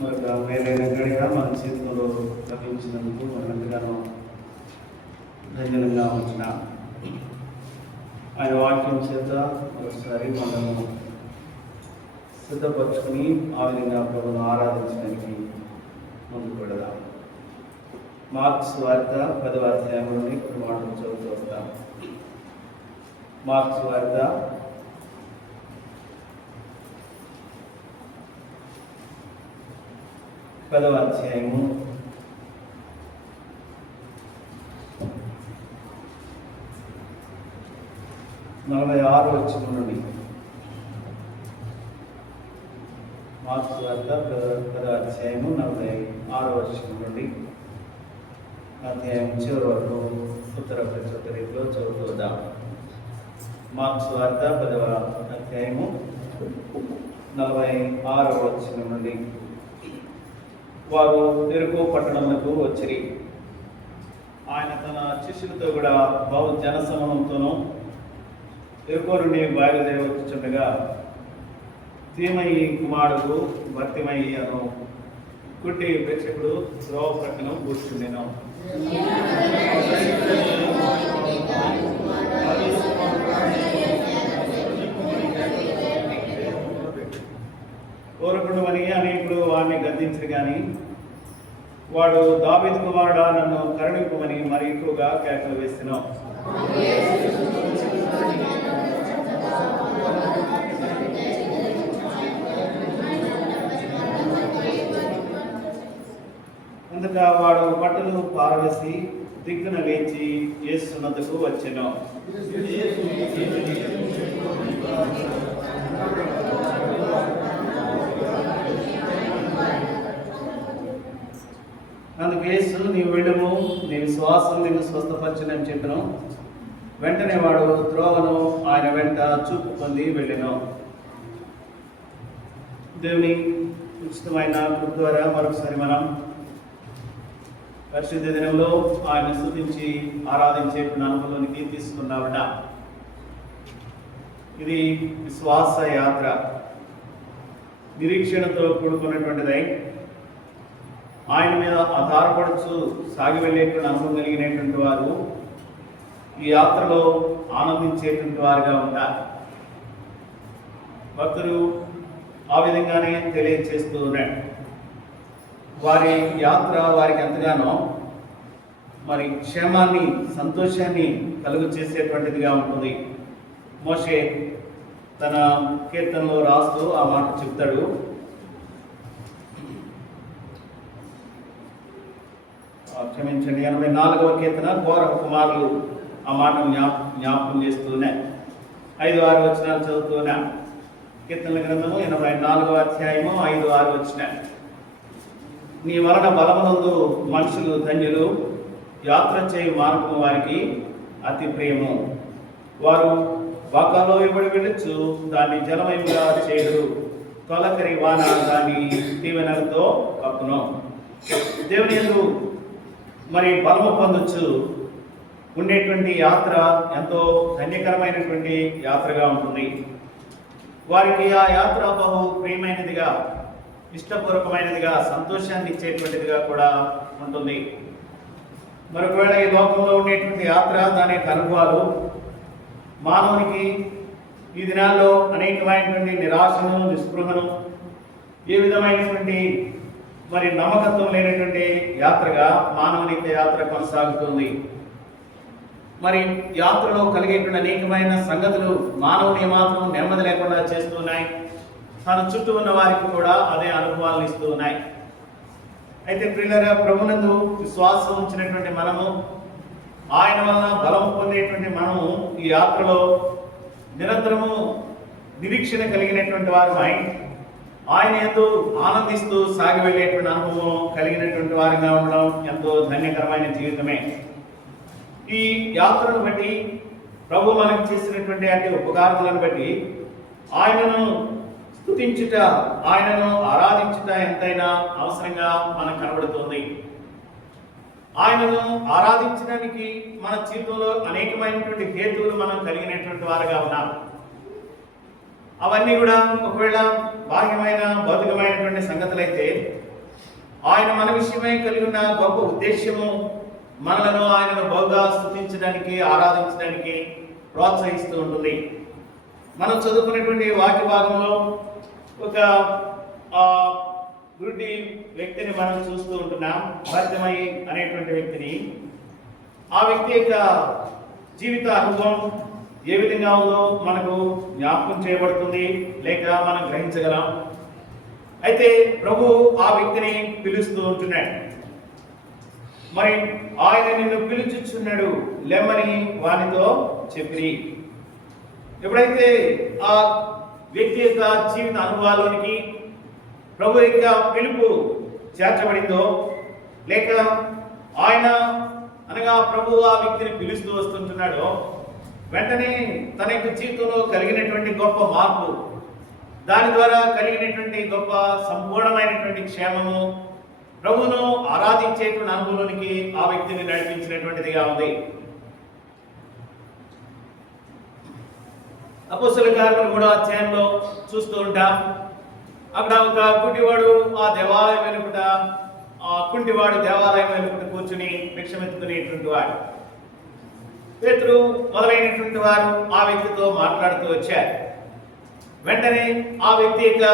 మరొక వేరైన గడిగా మన చేతుల్లో లభించినందుకు ఎంతగానో ధన్యంగా ఉంచిన ఆయన వాక్యం చేత ఒకసారి మనము సిద్ధపరచుకుని ఆ విధంగా ప్రభును ఆరాధించడానికి ముందుకు వెళదాం. మార్క్స్ వార్త 10వ అధ్యాయంలోని కొన్ని మాటలు చదువుతూ వస్తాం. మార్క్స్ వార్త 10వ అధ్యాయము 46వ వచనం నుండి. మార్క్స్ వార్త 10వ అధ్యాయము 46వ వచనం నుండి అధ్యాయం చివరి వరకు ఉత్తర ప్రచుత రీతిలో చదువుతూ వద్దాం. మార్క్స్ వార్త 10వ అధ్యాయము 46వ వచనం నుండి. వారు ఎరుకో పట్టణములకు వచ్చిరి. ఆయన తన శిష్యులతో కూడా బహు జనసమూహంతోనూ ఎరుకో నుండి బయలుదేరి వచ్చుచుండగా తీమయి కుమారుడు భర్తిమయి అను కుట్టి ప్రేక్షకుడు త్రోవ ప్రక్కన కూర్చుండెను. కోరకుడు అని అనేకుడు వాడిని గద్దించరు కానీ వాడు దావీదు కుమారుడా నన్ను కరుణింపమని మరి ఎక్కువగా కేకలు వేస్తున్నావు. అంతటా వాడు బట్టలు పారవేసి దిక్కున లేచి యేసునద్దకు వచ్చెను. అందుకు యేసు నీవు వెళ్ళము, నీ విశ్వాసం నిన్ను స్వస్థపరచునని చెప్పెను. వెంటనే వాడు త్రోవను ఆయన వెంట చూపు పొంది వెళ్ళెను. దేవుని ఉచితమైన కృప ద్వారా మరొకసారి మనం పరిశుద్ధ దినంలో ఆయన స్తుతించి ఆరాధించే అనుభవంలోనికి తీసుకున్నామట. ఇది విశ్వాస యాత్ర, నిరీక్షణతో కూడుకున్నటువంటిదై ఆయన మీద ఆధారపడుచు సాగి వెళ్ళేటువంటి అనుభవం కలిగినటువంటి వారు ఈ యాత్రలో ఆనందించేటువంటి వారుగా ఉంటారు. భక్తులు ఆ విధంగానే తెలియజేస్తూ ఉన్నారు. వారి యాత్ర వారికి ఎంతగానో మరి క్షేమాన్ని, సంతోషాన్ని కలుగు చేసేటువంటిదిగా ఉంటుంది. మోషే తన కీర్తనలో రాస్తూ ఆ మాట చెప్తాడు. క్షమించండి, 84వ కీర్తన కోరహ కుమారులు ఆ మాటను జ్ఞాపకం చేస్తూనే 5-6 వచనాలు చదువుతూనే. కీర్తనల గ్రంథము 84వ అధ్యాయము 5-6 వచనాలు. నీ వలన బలమునందు మనుషులు ధన్యులు, యాత్ర చేయు మార్గము వారికి అతి ప్రియము. వారు వాకాలో ఇవ్వడి వెళ్ళచ్చు, దాన్ని జలమయంగా చేయడు, తొలకరి వాన దాన్ని దీవెనలతో కప్పును. దేవుని యందు మరి బలము పొందొచ్చు ఉండేటువంటి యాత్ర ఎంతో ధన్యకరమైనటువంటి యాత్రగా ఉంటుంది. వారికి ఆ యాత్ర బహు ప్రియమైనదిగా, ఇష్టపూర్వకమైనదిగా, సంతోషాన్ని ఇచ్చేటువంటిదిగా కూడా ఉంటుంది. మరొకవేళ ఈ లోకంలో ఉండేటువంటి యాత్ర, దాని యొక్క అనుభవాలు మానవునికి ఈ దినాల్లో అనేకమైనటువంటి నిరాశను, నిస్పృహను, ఏ విధమైనటువంటి మరి నమ్మకత్వం లేనటువంటి యాత్రగా మానవుని యాత్ర కొనసాగుతుంది. మరి యాత్రలో కలిగేటువంటి అనేకమైన సంగతులు మానవుని మాత్రం నెమ్మది లేకుండా చేస్తున్నాయి. తన చుట్టూ ఉన్న వారికి కూడా అదే అనుభవాలను ఇస్తూ ఉన్నాయి. అయితే ప్రియులారా, ప్రభునందు విశ్వాసం ఉంచినటువంటి మనము, ఆయన వలన బలం పొందేటువంటి మనము ఈ యాత్రలో నిరంతరము నిరీక్షణ కలిగినటువంటి వారమై ఆయన ఎంతో ఆనందిస్తూ సాగి వెళ్ళేటువంటి అనుభవం కలిగినటువంటి వారిగా ఉండడం ఎంతో ధన్యకరమైన జీవితమే. ఈ యాత్రను బట్టి ప్రభు మనకు చేసినటువంటి అంటే ఉపకారములను బట్టి ఆయనను స్తుతించుట, ఆయనను ఆరాధించుట ఎంతైనా అవసరంగా మనకు కనబడుతుంది. ఆయనను ఆరాధించడానికి మన జీవితంలో అనేకమైనటువంటి హేతువులు మనం కలిగినటువంటి వారుగా ఉన్నాం. అవన్నీ కూడా ఒకవేళ బాహ్యమైన భౌతికమైనటువంటి సంగతులు చూసినట్లయితే ఆయన మన విషయమై కలిగి ఉన్న గొప్ప ఉద్దేశము మనలను ఆయనను బహుగా స్తుతించడానికి, ఆరాధించడానికి ప్రోత్సహిస్తూ ఉంటుంది. మనం చదువుకున్నటువంటి వాక్య భాగంలో ఒక గుడ్డి వ్యక్తిని మనం చూస్తూ ఉంటున్నాం, భర్తమయ్యి అనేటువంటి వ్యక్తిని. ఆ వ్యక్తి యొక్క జీవిత అనుభవం ఏ విధంగా ఉందో మనకు జ్ఞాపకం చేయబడుతుంది, లేక మనం గ్రహించగలం. అయితే ప్రభు ఆ వ్యక్తిని పిలుస్తూ ఉంటున్నాడు. మరి ఆయన నిన్ను పిలుచుచున్నాడు, లెమ్మని వానితో చెప్పి. ఎప్పుడైతే ఆ వ్యక్తి యొక్క జీవిత అనుభవాల్లోనికి ప్రభు యొక్క పిలుపు చేర్చబడిందో, లేక ఆయన అనగా ప్రభు ఆ వ్యక్తిని పిలుస్తూ వస్తుంటున్నాడో, వెంటనే తన యొక్క జీవితంలో కలిగినటువంటి గొప్ప మార్పు, దాని ద్వారా కలిగినటువంటి గొప్ప సంపూర్ణమైనటువంటి క్షేమము, ప్రభువును ఆరాధించేటువంటి అనుభవంలోనికి ఆ వ్యక్తిని నడిపించినటువంటిదిగా ఉంది. అపోస్తలుల కార్యములు 3వ అధ్యాయంలో చూస్తూ ఉంటాం. అక్కడ ఒక కుంటివాడు ఆ దేవాలయం వెనుకట, కుంటివాడు దేవాలయం వెనుకట కూర్చుని భిక్షమెత్తుకునేటువంటి వాడు. పేతురు మొదలైనటువంటి వారు ఆ వ్యక్తితో మాట్లాడుతూ వచ్చారు. వెంటనే ఆ వ్యక్తి యొక్క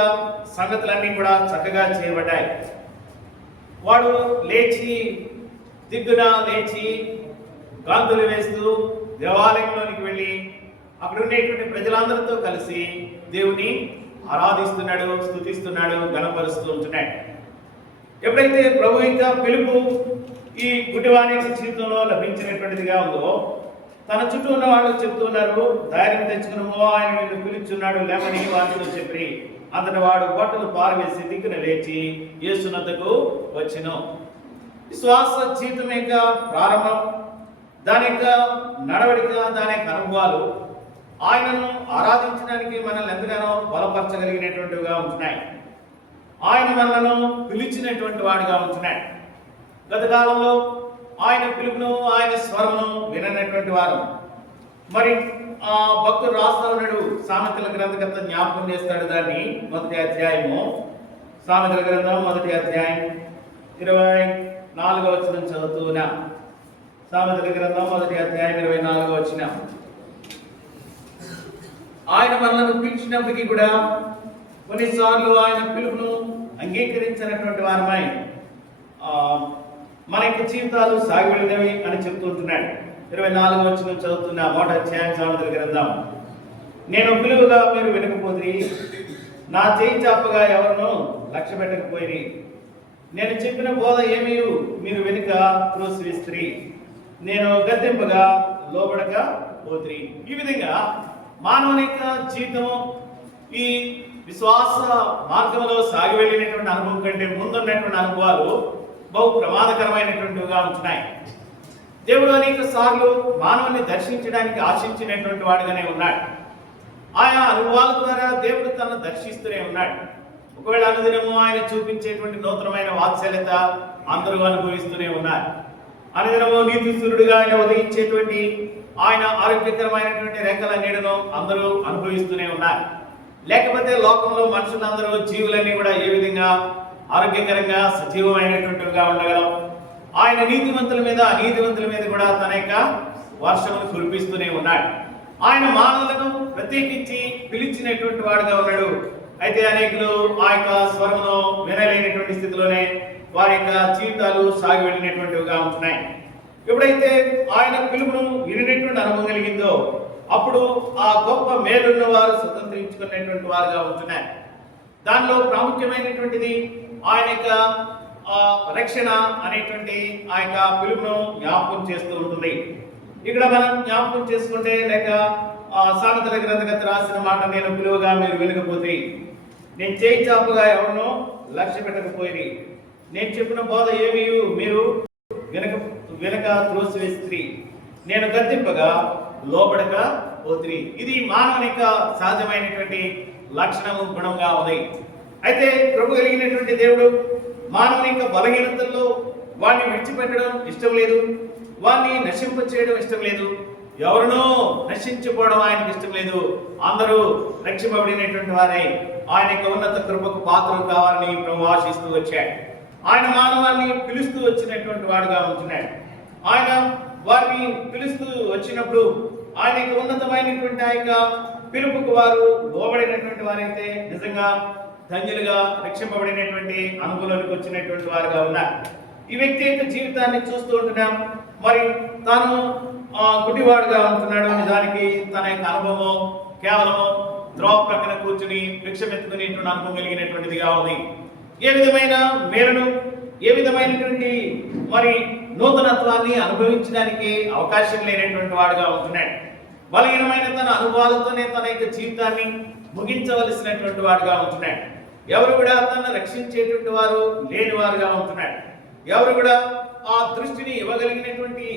సంగతులన్నీ కూడా చక్కగా చేయబడ్డాయి. వాడు లేచి దిగ్గున లేచి గాంతులు వేస్తూ దేవాలయంలోనికి వెళ్ళి అక్కడ ఉండేటువంటి ప్రజలందరితో కలిసి దేవుని ఆరాధిస్తున్నాడు, స్తుతిస్తున్నాడు, గణపరుస్తూ ఉంటున్నాడు. ఎప్పుడైతే ప్రభు యొక్క పిలుపు ఈ గుడ్డివాని జీవితంలో లభించినటువంటిదిగా ఉందో, తన చుట్టూ ఉన్న వాళ్ళు చెప్తున్నారు, ధైర్యం తెచ్చుకున్నాము, ఆయన నిన్ను పిలుచున్నాడు, లేమని వాటితో చెప్పి. అంతటి వాడు బట్టలు పారవేసి దిక్కున లేచి యేసునద్దకు వచ్చెను. విశ్వాస జీవితం యొక్క ప్రారంభం, దాని యొక్క నడవడిక, దాని యొక్క అనుభవాలు ఆయనను ఆరాధించడానికి మనల్ని ఎంతగానో బలపరచగలిగినటువంటివిగా ఉంటున్నాయి. ఆయన మనలను పిలిచినటువంటి వాడిగా ఉంటున్నాడు. గత కాలంలో ఆయన పిలుపును, ఆయన స్వరమును విననటువంటి వారు. మరి భక్తుడు రాస్తా ఉన్నాడు, సామెతల గ్రంథకర్త జ్ఞాపకం చేస్తాడు దాన్ని. 1వ అధ్యాయము, సామెతల గ్రంథం 1వ అధ్యాయం 24వ వచనం చదువుతున్నా. సామెతల గ్రంథం 1వ అధ్యాయం 24వ వచనం. ఆయన మనల్ని పిలిచినప్పటికీ కూడా కొన్నిసార్లు ఆయన పిలుపును అంగీకరించినటువంటి వారమై మన యొక్క జీవితాలు సాగి వెళ్ళినవి అని చెప్తుంటున్నాడు. 24వ వచనం చదువుతున్న 1వ అధ్యాయం సామెతల గ్రంథం. నేను పిలువగా మీరు వినకపోతే, నా చేయి చాపగా ఎవరినో లక్ష్య పెట్టకపోయి, నేను చెప్పిన బోధ ఏమీ మీరు వెనుక త్రోసివిస్త్రీ, నేను గద్దెంపగా లోబడక పోత్రి. ఈ విధంగా మానవుని యొక్క జీవితము ఈ విశ్వాస మార్గంలో సాగి వెళ్ళినటువంటి అనుభవం కంటే ముందున్నటువంటి అనుభవాలు బహు ప్రమాదకరమైనటువంటివిగా ఉంటున్నాయి. దేవుడు అనేక సార్లు మానవుని దర్శించడానికి ఆశించినటువంటి వాడుగానే ఉన్నాడు. ఆయా అనుభవాల ద్వారా దేవుడు తనను దర్శిస్తూనే ఉన్నాడు. ఒకవేళ అనుదినము ఆయన చూపించేటువంటి నూతనమైన వాత్సల్యత అందరూ అనుభవిస్తూనే ఉన్నారు. అనుదినము నీతి సూర్యుడిగా ఆయన ఉదయించేటువంటి ఆయన ఆరోగ్యకరమైనటువంటి రెక్కల నీడను అందరూ అనుభవిస్తూనే ఉన్నారు. లేకపోతే లోకంలో మనుషులందరూ, జీవులన్నీ కూడా ఏ విధంగా ఆరోగ్యకరంగా సజీవమైనటువంటివిగా ఉండగలం? ఆయన నీతివంతుల మీద, అనీతివంతుల మీద కూడా తన యొక్క వర్షమును కురిపిస్తూనే ఉన్నాడు. ఆయన మానవులను ప్రత్యేకించి పిలిచినటువంటి వాడుగా ఉన్నాడు. అయితే అనేకులు ఆ యొక్క స్వరమును వినలేనటువంటి స్థితిలోనే వారి యొక్క జీవితాలు సాగి వెళ్ళినటువంటివిగా ఉంటున్నాయి. ఎప్పుడైతే ఆయన పిలుపును వినేటువంటి అనుభవం కలిగిందో, అప్పుడు ఆ గొప్ప మేలున్న వారు స్వతంత్రించుకునేటువంటి వారుగా ఉంటున్నారు. దానిలో ప్రాముఖ్యమైనటువంటిది ఆయన యొక్క రక్షణ అనేటువంటి ఆ యొక్క పిలుపును జ్ఞాపకం చేస్తూ ఉంటుంది. ఇక్కడ మనం జ్ఞాపకం చేసుకుంటే, లేక సామెతల గ్రంథకర్త రాసిన మాట, నేను పిలువగా మీరు వినకపోతే, నేను చేయి చాపగా ఎవరినో లక్ష్య పెట్టకపోయి, నేను చెప్పిన బోధ ఏమీ మీరు వెనక త్రోసివేస్త్రీ, నేను గద్దింపగా లోబడక పోత్రి. ఇది మానవుని యొక్క సహజమైనటువంటి లక్షణము, గుణంగా ఉంది. అయితే ప్రభు కలిగినటువంటి దేవుడు మానవుని యొక్క బలహీనతల్లో వాడిని విడిచిపెట్టడం ఇష్టం లేదు, వాడిని నశింప చేయడం ఇష్టం లేదు, ఎవరినో నశించిపోవడం ఆయనకి ఇష్టం లేదు. అందరూ రక్షింపబడినటువంటి వారై ఆయన యొక్క ఉన్నత కృపకు పాత్రలు కావాలని ప్రభు ఆశిస్తూ వచ్చాడు. ఆయన మానవాన్ని పిలుస్తూ వచ్చినటువంటి వాడుగా ఉంటున్నాడు. ఆయన వారిని పిలుస్తూ వచ్చినప్పుడు ఆయన యొక్క ఉన్నతమైనటువంటి ఆ యొక్క పిలుపుకు వారు లోబడినటువంటి వారైతే నిజంగా ధన్యులుగా రక్షింపబడినటువంటి అనుభవంలోకి వచ్చినటువంటి వారుగా ఉన్నారు. ఈ వ్యక్తి యొక్క జీవితాన్ని చూస్తూ ఉంటున్నాం. మరి తాను గుడ్డివాడుగా ఉంటున్నాడు. నిజానికి తన యొక్క అనుభవం కేవలం ద్రోవ ప్రక్కన కూర్చుని భిక్షమెత్తుకునేటువంటి అనుభవం కలిగినటువంటిదిగా ఉంది. ఏ విధమైన మేలును, ఏ విధమైనటువంటి మరి నూతనత్వాన్ని అనుభవించడానికి అవకాశం లేనటువంటి వాడుగా ఉంటున్నాడు. బలహీనమైన తన అనుభవాలతోనే తన యొక్క జీవితాన్ని ముగించవలసినటువంటి వాడుగా ఉంటున్నాడు. ఎవరు కూడా తనను రక్షించేటువంటి వారు లేని వారుగా ఉంటున్నాడు. ఎవరు కూడా ఆ దృష్టిని ఇవ్వగలిగినటువంటి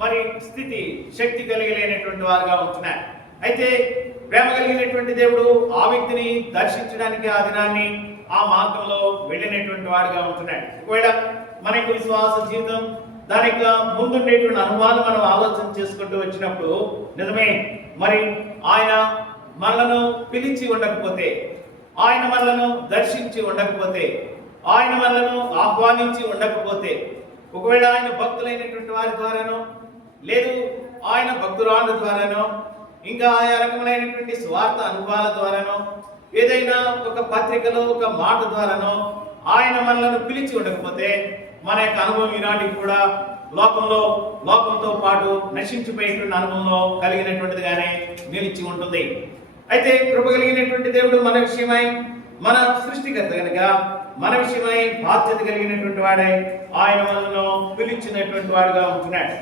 మరి స్థితి, శక్తి కలిగలేనటువంటి వారుగా ఉంటున్నారు. అయితే ప్రేమ కలిగినటువంటి దేవుడు ఆ వ్యక్తిని దర్శించడానికి ఆ దినాన్ని ఆ మార్గంలో వెళ్ళినటువంటి వాడుగా ఉంటున్నాడు. ఒకవేళ మన యొక్క విశ్వాస జీవితం దాని యొక్క ముందుండేటువంటి అనుభవాలు మనం ఆలోచన చేసుకుంటూ వచ్చినప్పుడు నిజమే, మరి ఆయన మనలను పిలిచి ఉండకపోతే, ఆయన మనలను దర్శించి ఉండకపోతే, ఆయన మనలను ఆహ్వానించి ఉండకపోతే, ఒకవేళ ఆయన భక్తులైనటువంటి వారి ద్వారానో లేదు ఆయన భక్తురాళ్ళ ద్వారానో ఇంకా ఆయా రకములైనటువంటి స్వార్థ అనుభవాల ద్వారానో ఏదైనా ఒక పత్రికలో ఒక మాట ద్వారానో ఆయన మనలను పిలిచి ఉండకపోతే మన యొక్క అనుభవం ఈనాటికి కూడా లోకంతో పాటు నశించిపోయేటువంటి అనుభవంలో కలిగినటువంటిదిగానే నిలిచి ఉంటుంది. అయితే కృప కలిగినటువంటి దేవుడు మన విషయమై, మన సృష్టికర్త కనుక మన విషయమై బాధ్యత కలిగినటువంటి వాడే ఆయన మనలను పిలిచినటువంటి వాడుగా ఉంటున్నాడు.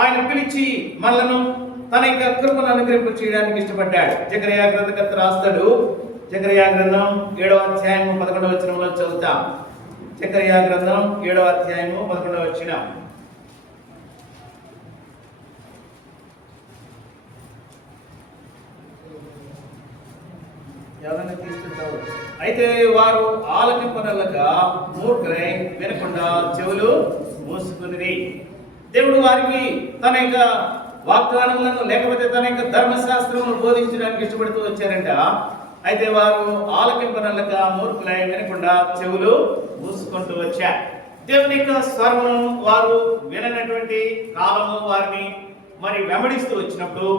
ఆయన పిలిచి మనలను తన యొక్క కృపను అనుగ్రహింప చేయడానికి ఇష్టపడ్డాడు. జకర్యా గ్రంథకర్త రాస్తాడు. జకర్యా గ్రంథం 7వ అధ్యాయము 11వ వచనంలో చదువుతాం. జకర్యా గ్రంథం 7వ అధ్యాయము 11వ వచనం. అయితే వారు ఆలకింపనల్లక మూర్ఖులై వినకుండా చెవులు మూసుకుని, దేవుడు వారికి తన యొక్క వాగ్దానములను లేకపోతే తన యొక్క ధర్మశాస్త్రములను బోధించడానికి ఇష్టపడుతూ వచ్చారంట. అయితే వారు ఆలకింపనల్లక మూర్ఖులై వినకుండా చెవులు మూసుకుంటూ వచ్చారు. దేవుని యొక్క స్వరమును వారు విననటువంటి కాలము వారిని మరి వెంబడిస్తూ వచ్చినప్పుడు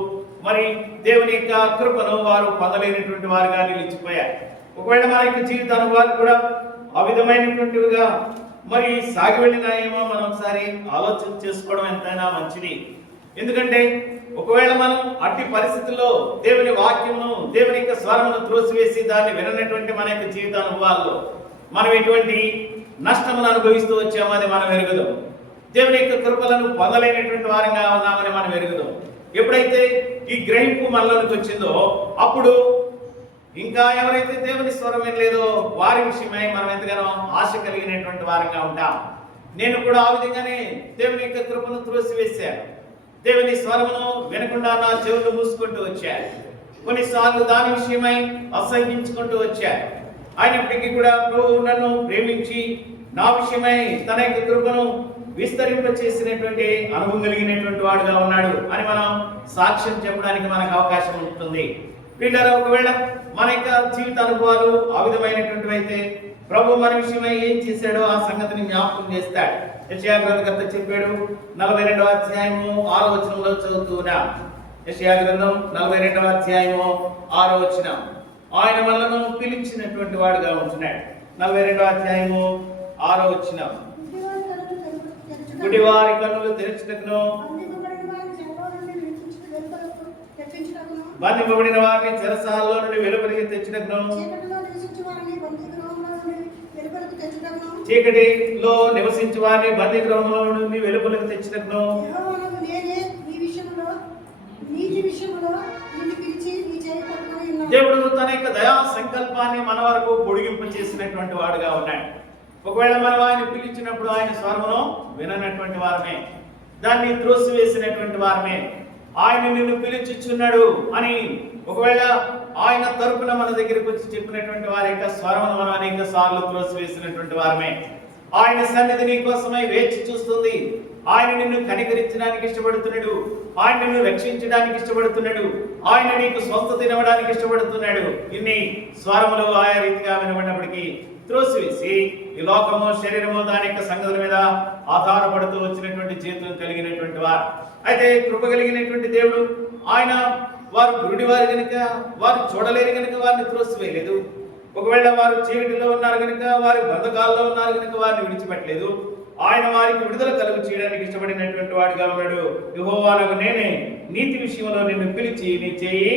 మరి దేవుని యొక్క కృపను వారు పొందలేనటువంటి వారుగా నిలిచిపోయారు. ఒకవేళ మన యొక్క జీవిత అనుభవాలు కూడా ఆ విధమైనటువంటివిగా మరి సాగి వెళ్ళినాయేమో మనం ఒకసారి ఆలోచన చేసుకోవడం ఎంతైనా మంచిది. ఎందుకంటే ఒకవేళ మనం అట్టి పరిస్థితుల్లో దేవుని వాక్యమును, దేవుని యొక్క స్వరమును త్రోసివేసి దాన్ని విననటువంటి మన యొక్క జీవిత అనుభవాల్లో మనం ఎటువంటి నష్టమును అనుభవిస్తూ వచ్చామని మనం ఎరుగుదాం. దేవుని యొక్క కృపలను పొందలేనటువంటి వారంగా ఉన్నామని మనం ఎరుగుదాం. ఎప్పుడైతే ఈ గ్రహింపు మనలోనికి వచ్చిందో అప్పుడు ఇంకా ఎవరైతే దేవుని స్వరం వినలేదో వారి విషయమై మనం ఎంతగానో ఆశ కలిగినటువంటి వారంగా ఉంటాం. నేను కూడా ఆ విధంగానే దేవుని యొక్క కృపను త్రోసివేశాను. దేవుని స్వరమును వినకుండా నా చెవులు మూసుకుంటూ వచ్చాను. కొన్నిసార్లు దాని విషయమై అసహించుకుంటూ వచ్చాను. అయినప్పటికీ కూడా ప్రభువు నన్ను ప్రేమించి నా విషయమై తన యొక్క కృపను విస్తరింప చేసినటువంటి అనుభవం కలిగినటువంటి వాడుగా ఉన్నాడు అని మనం సాక్ష్యం చెప్పడానికి మనకు అవకాశం ఉంటుంది. వీళ్ళారా, ఒకవేళ మన యొక్క జీవిత అనుభవాలు ఆ విధమైనటువంటివి అయితే ప్రభు మన విషయమై ఏం చేశాడో ఆ సంగతిని జ్ఞాపకం చేస్తాడు. యెషయా గ్రంథకర్త చెప్పాడు. 42వ అధ్యాయము 6వ వచనంలో చదువుతున్నాం. యెషయా గ్రంథం 42వ అధ్యాయము 6వ వచనం. ఆయన మనలను పిలిచినటువంటి వాడుగా ఉంటున్నాడు. 42వ అధ్యాయము 6వ వచనం. గుడివారి కన్నులు తెరచుటకును, బంధింపబడిన వారిని చెరసాలలో నుండి వెలుపలికి తెచ్చుటకును, చీకటిలో నివసించు వారిని బందీ గృహంలో నుండి వెలుపలికి తెచ్చుటకును, దేవుడు తన యొక్క దయా సంకల్పాన్ని మన వరకు పొడిగింపు చేసినటువంటి వాడుగా ఉన్నాడు. ఒకవేళ మనం ఆయన పిలిచినప్పుడు ఆయన స్వరమును విననటువంటి వారమే, దాన్ని త్రోసివేసినటువంటి వారమే, ఆయన నిన్ను పిలిచిచున్నాడు అని ఒకవేళ ఆయన తరపున మన దగ్గరికి వచ్చి చెప్పినటువంటి వారి యొక్క స్వరమును మనం అనేక సార్లు త్రోసివేసినటువంటి వారమే. ఆయన సన్నిధి నీ కోసమై వేచి చూస్తుంది. ఆయన నిన్ను కనికరించడానికి ఇష్టపడుతున్నాడు. ఆయన నిన్ను రక్షించడానికి ఇష్టపడుతున్నాడు. ఆయన నీకు స్వస్థత ఇవ్వడానికి ఇష్టపడుతున్నాడు. ఇన్ని స్వరములు ఆయా రీతిగా వినబడినప్పటికీ త్రోసివేసి ఈ లోకము, శరీరము, దాని యొక్క సంగతుల మీద ఆధారపడుతూ వచ్చినటువంటి జీవితం కలిగినటువంటి వారు. అయితే కృప కలిగినటువంటి దేవుడు ఆయన వారు గురుడి వారు కనుక, వారు చూడలేరు కనుక వారిని త్రోసివేయలేదు. ఒకవేళ వారు చీకటిలో ఉన్నారు కనుక, వారి బంధకాల్లో ఉన్నారు కనుక వారిని విడిచిపెట్టలేదు. ఆయన వారికి విడుదల కలుగు చేయడానికి ఇష్టపడినటువంటి వాడిగా ఉన్నాడు. యెహోవానగు నేనే నీతి విషయంలో నిన్ను పిలిచి నీ చేయి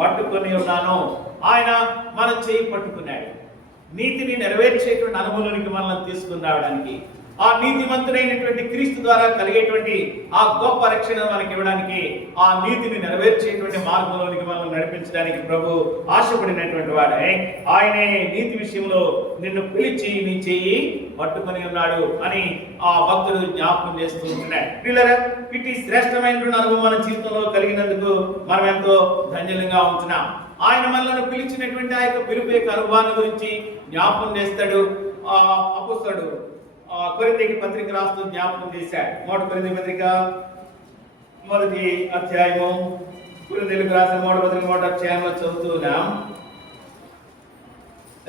పట్టుకొని ఉన్నాను. ఆయన మన చేయి పట్టుకున్నాడు. నీతిని నెరవేర్చేటువంటి అనుభవంలోనికి మనల్ని తీసుకుని రావడానికి, ఆ నీతిమంతుడైనటువంటి క్రీస్తు ద్వారా కలిగేటువంటి ఆ గొప్ప రక్షణ మనకి ఇవ్వడానికి, ఆ నీతిని నెరవేర్చేటువంటి మార్గంలోనికి మనల్ని నడిపించడానికి ప్రభు ఆశపడినటువంటి వాడే. ఆయనే నీతి విషయంలో నిన్ను పిలిచి నీ చేయి పట్టుకొని ఉన్నాడు అని ఆ భక్తుడు జ్ఞాపకం చేస్తూ ఉంటున్నాడు. పిల్లరా, ఇటు శ్రేష్టమైనటువంటి అనుభవం మన జీవితంలో కలిగినందుకు మనం ఎంతో ధన్యులంగా ఉంటున్నాం. ఆయన మనల్ని పిలిచినటువంటి ఆ యొక్క పిలుపు యొక్క అనుభవాన్ని గురించి జ్ఞాపకం చేస్తాడు. అపోస్తలుడు కొరింథీయులకు పత్రిక రాస్తూ జ్ఞాపకం చేశాడు. కొరింథీ పత్రిక 1వ అధ్యాయము, కొరింథీయులకు రాసిన 1వ పత్రిక 1వ అధ్యాయంలో చదువుతున్నాం.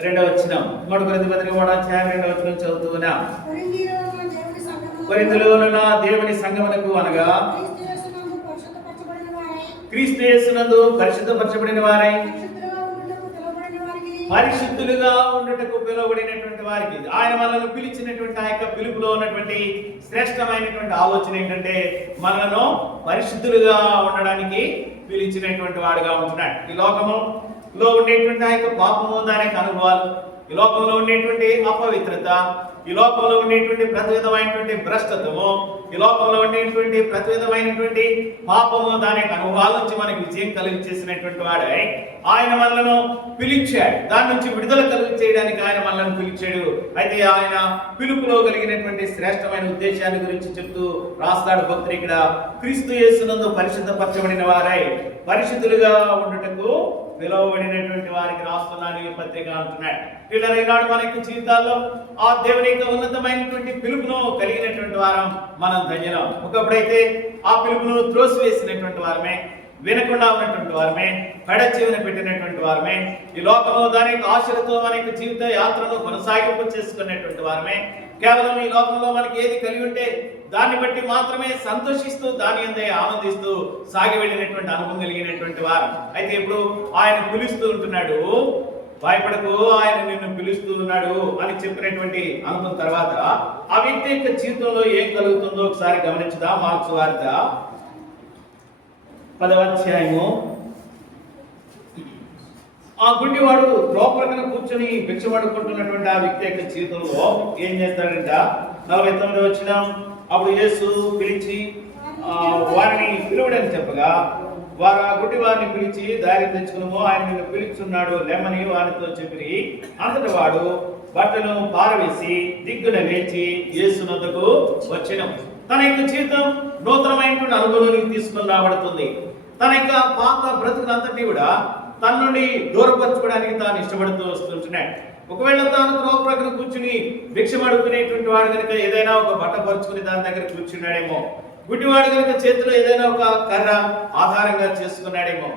2వ వచనం, 1 కొరింథీ పత్రిక 1వ అధ్యాయం 2వ వచనం చదువుతున్నాం. కొరింథీలోనున్న దేవుని సంఘమునకు అనగా క్రీస్తు యేసునందు పరిశుద్ధపరచబడిన వారై పరిశుద్ధులుగా ఉండటకు పిలువబడినటువంటి వారికి, ఆయన మనల్ని పిలిచినటువంటి ఆ యొక్క పిలుపులో ఉన్నటువంటి శ్రేష్టమైనటువంటి ఆలోచన ఏంటంటే మనలను పరిశుద్ధులుగా ఉండడానికి పిలిచినటువంటి వాడుగా ఉంటున్నాడు. ఈ లోకములో ఉండేటువంటి ఆ యొక్క పాపము, దాని యొక్క అనుభవాలు, ఈ లోకంలో ఉండేటువంటి అపవిత్రత, ఈ లోకంలో ఉండేటువంటి ప్రతి విధమైనటువంటి భ్రష్టత్వము, ఈ లోకంలో ఉండేటువంటి ప్రతి విధమైనటువంటి పాపము, దాని యొక్క అనుభవాల నుంచి మనకి విజయం కలిగి చేసినటువంటి వాడే ఆయన మనలను పిలిచాడు. దాని నుంచి విడుదల కలిగి చేయడానికి ఆయన మనల్ని పిలిచాడు. అయితే ఆయన పిలుపులో కలిగినటువంటి శ్రేష్టమైన ఉద్దేశాన్ని గురించి చెప్తూ రాస్తాడు భక్తుడు ఇక్కడ. క్రీస్తు యేసునందు పరిశుద్ధపరచబడిన వారై పరిశుద్ధులుగా ఉండుటకు పిలువబడినటువంటి వారికి రాస్తున్నాను ఈ పత్రిక అంటున్నాడు. వీళ్ళైనాడు మన యొక్క జీవితాల్లో ఆ దేవుని యొక్క ఉన్నతమైనటువంటి పిలుపును కలిగినటువంటి వారం మనం ధన్యులం. ఒకప్పుడైతే ఆ పిలుపును త్రోసివేసినటువంటి వారమే, వినకుండా ఉన్నటువంటి వారమే, పెడచెవిన పెట్టినటువంటి వారమే, ఈ లోకంలో దాని యొక్క ఆశలతో మన యొక్క జీవిత యాత్రను కొనసాగింపు చేసుకునేటువంటి వారమే, కేవలం ఈ లోకంలో మనకి ఏది కలిగి ఉంటే దాన్ని బట్టి మాత్రమే సంతోషిస్తూ దాని అందే ఆనందిస్తూ సాగి వెళ్ళినటువంటి అనుభవం కలిగినటువంటి వారు. అయితే ఇప్పుడు ఆయన పిలుస్తూ ఉంటున్నాడు, భయపడకు, ఆయన నిన్ను పిలుస్తూ ఉన్నాడు అని చెప్పినటువంటి అనుభవం తర్వాత ఆ వ్యక్తి యొక్క జీవితంలో ఏం కలుగుతుందో ఒకసారి గమనించుదా. మార్క్స్ వార్త 10వ అధ్యాయము. ఆ గుడ్డివాడు లోపల కూర్చొని భిక్ష పడుకుంటున్నటువంటి ఆ వ్యక్తి యొక్క జీవితంలో ఏం చేస్తాడంట, 49వ వచనం. అప్పుడు యేసు పిలిచి వారిని పిలువడని చెప్పగా వారు ఆ గుడ్డి వారిని పిలిచి ధైర్యం తెచ్చుకున్నాము, ఆయన నిన్ను పిలుచున్నాడు లెమ్మని వారితో చెప్పి, అంతటి వాడు బట్టలు పారవేసి దిగ్గున లేచి యేసునొద్దకు వచ్చెను. తన యొక్క జీవితం నూతనమైనటువంటి అనుభవానికి తీసుకొని రాబడుతుంది. తన యొక్క పాత బ్రతుకులంతటి కూడా తన నుండి దూరపరచుకోవడానికి తాను ఇష్టపడుతూ వస్తుంటున్నాడు. ఒకవేళ తాను త్రోవ ప్రక్కన కూర్చుని భిక్షం అడుగుకునేటువంటి వాడు కనుక ఏదైనా ఒక బట్ట పరుచుకుని దాని దగ్గర కూర్చున్నాడేమో, గుడ్డివాడు కనుక చేతిలో ఏదైనా ఒక కర్ర ఆధారంగా చేసుకున్నాడేమో,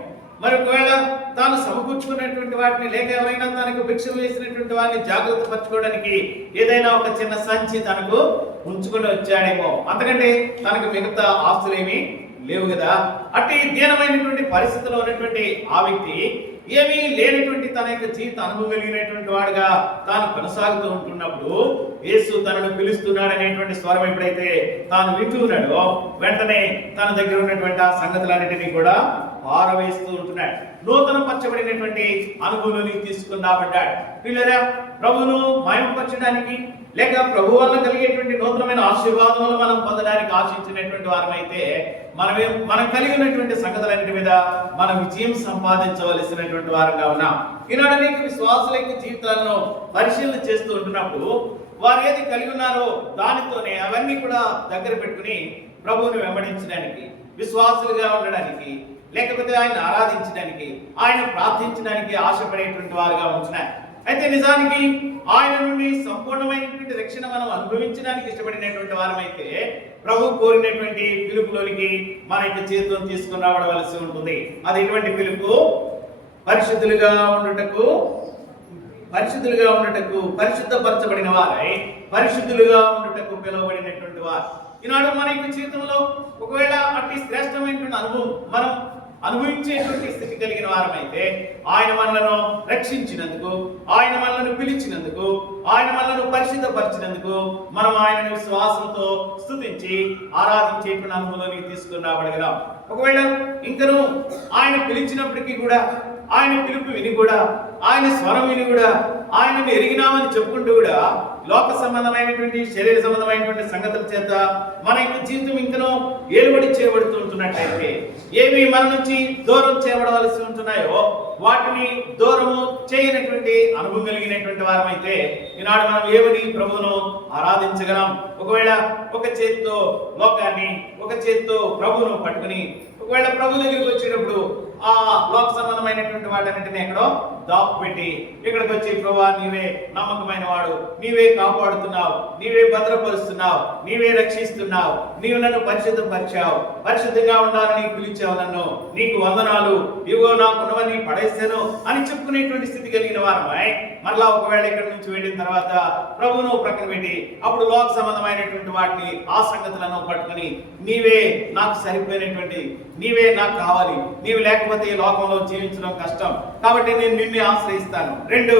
మరి ఒకవేళ తాను సమకూర్చుకున్నటువంటి వాటిని లేక ఎవరైనా తనకు భిక్ష వేసినటువంటి వారిని జాగ్రత్త పరచుకోవడానికి ఏదైనా ఒక చిన్న సంచి తనకు ఉంచుకొని వచ్చాడేమో, అంతకంటే తనకు మిగతా ఆస్తులేమి లేవు కదా. అట్టి దీనమైనటువంటి పరిస్థితిలో ఉన్నటువంటి ఆ వ్యక్తి ఏమీ లేనటువంటి తన యొక్క జీవిత అనుభవం కలిగినటువంటి వాడుగా తాను కొనసాగుతూ ఉంటున్నప్పుడు యేసు తనను పిలుస్తున్నాడు అనేటువంటి స్వరం ఎప్పుడైతే తాను వింటూ ఉన్నాడో వెంటనే తన దగ్గర ఉన్నటువంటి ఆ సంగతులన్నిటినీ కూడా పారవేస్తూ ఉంటున్నాడు. నూతన పరచబడినటువంటి అనుభవాన్ని తీసుకుని రాబడ్డాడు. పిల్లరా, ప్రభువును మహిమపరచడానికి లేక ప్రభు వల్ల కలిగేటువంటి నూతనమైన ఆశీర్వాదములు మనం పొందడానికి ఆశించినటువంటి వారమైతే మనం కలిగి ఉన్నటువంటి సంగతులన్నిటి మీద మనం విజయం సంపాదించవలసినటువంటి వారంగా ఉన్నాం. ఈనాడు అనేక విశ్వాసుల యొక్క జీవితాలను పరిశీలన చేస్తూ ఉంటున్నప్పుడు వారు ఏది కలిగి ఉన్నారో దానితోనే అవన్నీ కూడా దగ్గర పెట్టుకుని ప్రభువుని వెంబడించడానికి, విశ్వాసులుగా ఉండడానికి, లేకపోతే ఆయన ఆరాధించడానికి, ఆయన ప్రార్థించడానికి ఆశపడేటువంటి వారుగా ఉంటున్నారు. అయితే నిజానికి ఆయన నుండి సంపూర్ణమైనటువంటి రక్షణ మనం అనుభవించడానికి ఇష్టపడినటువంటి వారమైతే ప్రభు కోరినటువంటి పిలుపులోనికి మన యొక్క జీవితం తీసుకుని రావడవలసి ఉంటుంది. అది ఎటువంటి పిలుపు? పరిశుద్ధులుగా ఉండుటకు పరిశుద్ధపరచబడిన వారై పరిశుద్ధులుగా ఉండుటకు పిలువబడినటువంటి వారు. ఈనాడు మన యొక్క జీవితంలో ఒకవేళ అట్టి శ్రేష్టమైనటువంటి అనుభవం మనం అనుభవించేటువంటి స్థితి కలిగిన వారమైతే ఆయన మనలను రక్షించినందుకు, ఆయన మనలను పిలిచినందుకు, ఆయన మనలను పరిశుద్ధపరిచినందుకు మనం ఆయన విశ్వాసంతో స్తుతించి ఆరాధించేటువంటి అనుభవంలోకి తీసుకుని రాబడగలం. ఒకవేళ ఇంకను ఆయన పిలిచినప్పటికీ కూడా, ఆయన పిలుపు విని కూడా, ఆయన స్వరం విని కూడా, ఆయనను ఎరిగినామని చెప్పుకుంటూ కూడా లోక సంబంధమైనటువంటి శరీర సంబంధమైనటువంటి సంగతుల చేత మన యొక్క జీవితం ఇంకనూ ఏలుబడి చేయబడుతూ ఉంటున్నట్లయితే, ఏవి మన నుంచి దూరం చేయబడవలసి ఉంటున్నాయో వాటిని దూరము చేయనటువంటి అనుభవం కలిగినటువంటి వారమైతే ఈనాడు మనం ఏమని ప్రభువును ఆరాధించగలం. ఒకవేళ ఒక చేతితో లోకాన్ని, ఒక చేతితో ప్రభువును పట్టుకుని ఒకవేళ ప్రభు దగ్గరికి వచ్చేటప్పుడు ఆ లోక సంబంధమైనటువంటి వాటన్నింటినీ ఎక్కడో దాపుపెట్టి ఇక్కడికి వచ్చి ప్రభువా నీవే నమ్మకమైన వాడు, నీవే కాపాడుతున్నావు, నీవే భద్రపరుస్తున్నావు, నీవే రక్షిస్తున్నావు, నీవు నన్ను పరిశుద్ధపరిచావు, పరిశుద్ధంగా ఉండాలని పిలిచావు, నన్ను నీకు వందనాలు, ఇవో నాకున్నవన్నీ పడేసాను అని చెప్పుకునేటువంటి స్థితి కలిగిన వారమై మరలా ఒకవేళ ఇక్కడ నుంచి వెళ్ళిన తర్వాత ప్రభువును ప్రక్కన పెట్టి అప్పుడు లోక సంబంధమైనటువంటి వాటిని ఆ సంగతులను పట్టుకుని నీవే నాకు సరిపోయినటువంటి, నీవే నాకు కావాలి, నీవు లేకపోతే ఈ లోకంలో జీవించడం కష్టం, కాబట్టి నేను నిన్ను ఆశ్రయిస్తాను. రెండు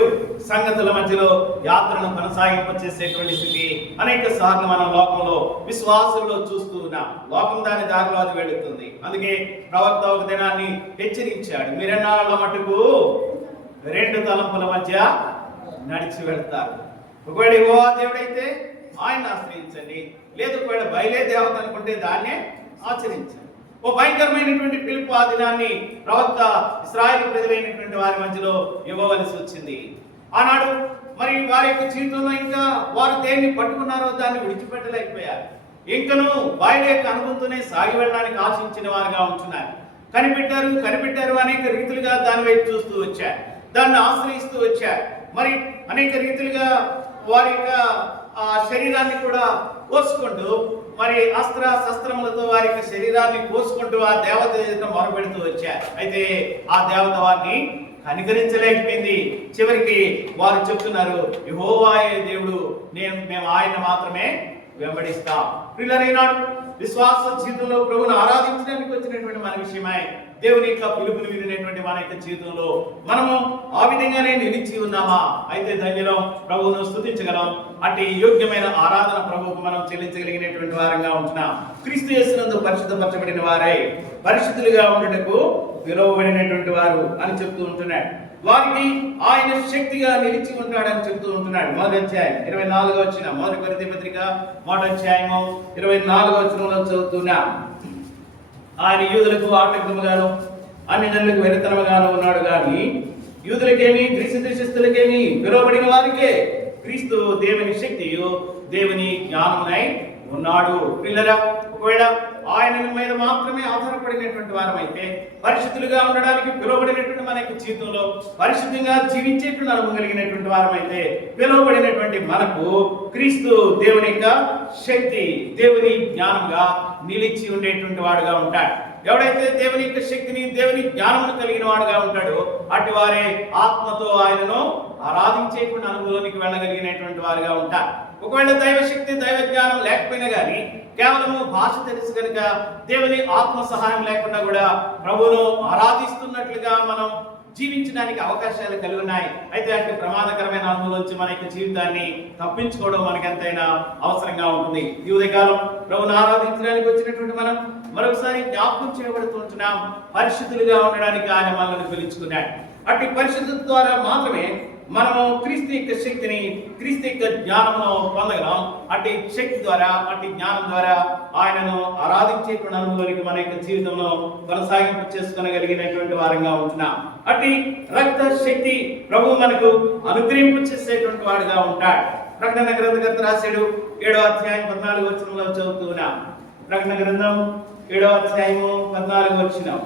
సంగతుల మధ్యలో యాత్రను కొనసాగింపచేసేటువంటి స్థితి అనేక సార్లు మనం లోకంలో విశ్వాసుల్లో చూస్తూ ఉన్నాం. లోకం దాని దారిలో అది వెళుతుంది. అందుకే ప్రవక్త ఒక దినాన్ని హెచ్చరించాడు, మీరెన్నాళ్ళ మటుకు రెండు తలంపుల మధ్య నడిచి వెళ్తారు. ఒకవేళ యెహోవా దేవుడైతే ఆయన ఆశ్రయించండి, లేదు ఒకవేళ బయలే దేవత అనుకుంటే దాన్నే ఆచరించండి. ఓ భయంకరమైనటువంటి పిలుపు ఆ దినాన్ని ప్రవక్త ఇశ్రాయేలు ప్రజలైనటువంటి వారి మధ్యలో ఇవ్వవలసి వచ్చింది. ఆనాడు మరి వారి యొక్క జీవితంలో ఇంకా వారు దేన్ని పట్టుకున్నారో దాన్ని విడిచిపెట్టలేకపోయారు. ఇంకను బయలు యొక్క అనుభవంతోనే సాగి వెళ్ళడానికి ఆశించిన వారుగా ఉంటున్నారు. కనిపెట్టారు అనేక రీతులుగా దాని వైపు చూస్తూ వచ్చారు, దాన్ని ఆశ్రయిస్తూ వచ్చారు. మరి అనేక రీతిలుగా వారి యొక్క శరీరాన్ని కూడా కోసుకుంటూ, మరి అస్త్ర శస్త్రములతో వారి యొక్క శరీరాన్ని కోసుకుంటూ ఆ దేవత ఎదుట మొరపెడుతూ వచ్చారు. అయితే ఆ దేవత వారిని కనికరించలేకపోయింది. చివరికి వారు చెప్తున్నారు, యెహోవాయే దేవుడు, మేము ఆయన మాత్రమే వెంబడిస్తాం. ప్రియులైనాడు విశ్వాస జీవితంలో ప్రభువును ఆరాధించడానికి వచ్చినటువంటి మన విషయమై దేవుని యొక్క పిలుపుని వినినటువంటి మన యొక్క జీవితంలో మనము ఆ విధంగానే నిలిచి ఉన్నామా? అయితే ధన్యులం, ప్రభువును స్తుతించగలం. అట్టి యోగ్యమైన ఆరాధన ప్రభువుకు మనం చెల్లించగలిగినటువంటి వారంగా ఉంటున్నాం. క్రీస్తు యేసునందు పరిశుద్ధపరచబడిన వారై పరిశుద్ధులుగా ఉండటకు పిలువబడినటువంటి వారు అని చెప్తూ ఉంటున్నాడు. వారికి ఆయన శక్తిగా నిలిచి ఉంటాడని చెప్తూ ఉంటున్నాడు. మొదటి అధ్యాయం 24వ వచనం, మొదటి కొరింథీ పత్రిక మొదటి అధ్యాయము 24వ వచనంలో చదువుతున్నా, ఆయన యూదులకు ఆటంకముగాను అన్ని జనులకు వెరితనముగాను ఉన్నాడు గాని యూదులకేమి గ్రీసు దేశస్థులకేమి పిలువబడిన వారికే క్రీస్తు దేవుని శక్తియు దేవుని జ్ఞానమునై ఉన్నాడు. పిల్లరా, ఒకవేళ ఆయన మీద మాత్రమే ఆధారపడినటువంటి వారమైతే పరిశుద్ధులుగా ఉండడానికి పిలువబడినటువంటి మన యొక్క జీవితంలో పరిశుద్ధంగా జీవించేటువంటి అనుభవం కలిగినటువంటి వారమైతే పిలువబడినటువంటి మనకు క్రీస్తు దేవుని యొక్క శక్తి, దేవుని జ్ఞానంగా నిలిచి ఉండేటువంటి వాడుగా ఉంటాడు. ఎవడైతే దేవుని యొక్క శక్తిని, దేవుని జ్ఞానమును కలిగిన వాడుగా ఉంటాడో అటు వారే ఆత్మతో ఆయనను ఆరాధించేటువంటి అనుభవానికి వెళ్ళగలిగినటువంటి వారుగా ఉంటారు. ఒకవేళ దైవశక్తి, దైవ జ్ఞానం లేకపోయినా కానీ కేవలము భాష తెలుసు కనుక దేవుని ఆత్మ సహాయం లేకుండా కూడా ప్రభువును ఆరాధిస్తున్నట్లుగా మనం జీవించడానికి అవకాశాలు కలిగి ఉన్నాయి. అయితే అటు ప్రమాదకరమైన అనుభవం నుంచి మన యొక్క జీవితాన్ని తప్పించుకోవడం మనకి ఎంతైనా అవసరంగా ఉంటుంది. ఈ ఉదయకాలం ప్రభువును ఆరాధించడానికి వచ్చినటువంటి మనం మరొకసారి జ్ఞాపకం చేయబడుతుంటున్నాం. పరిశుద్ధులుగా ఉండడానికి ఆయన మనల్ని పిలుచుకున్నాడు. అట్టి పరిశుద్ధత ద్వారా మాత్రమే మనము క్రీస్తు యొక్క శక్తిని, క్రీస్తు యొక్క జ్ఞానమును పొందగలం. అట్టి శక్తి ద్వారా, అట్టి జ్ఞానం ద్వారా ఆయనను ఆరాధించేటువంటి అనుభవానికి మన యొక్క జీవితంలో కొనసాగింపు చేసుకోగలిగినటువంటి వారంగా ఉంటున్నాం. అట్టి రక్త శక్తి ప్రభు మనకు అనుగ్రహింపు చేసేటువంటి వాడుగా ఉంటాడు. ప్రకటన గ్రంథకర్త రాశాడు 7వ అధ్యాయం 14వ వచనంలో చదువుతున్నాం. ప్రకటన గ్రంథం 7వ అధ్యాయము 14వ వచనం,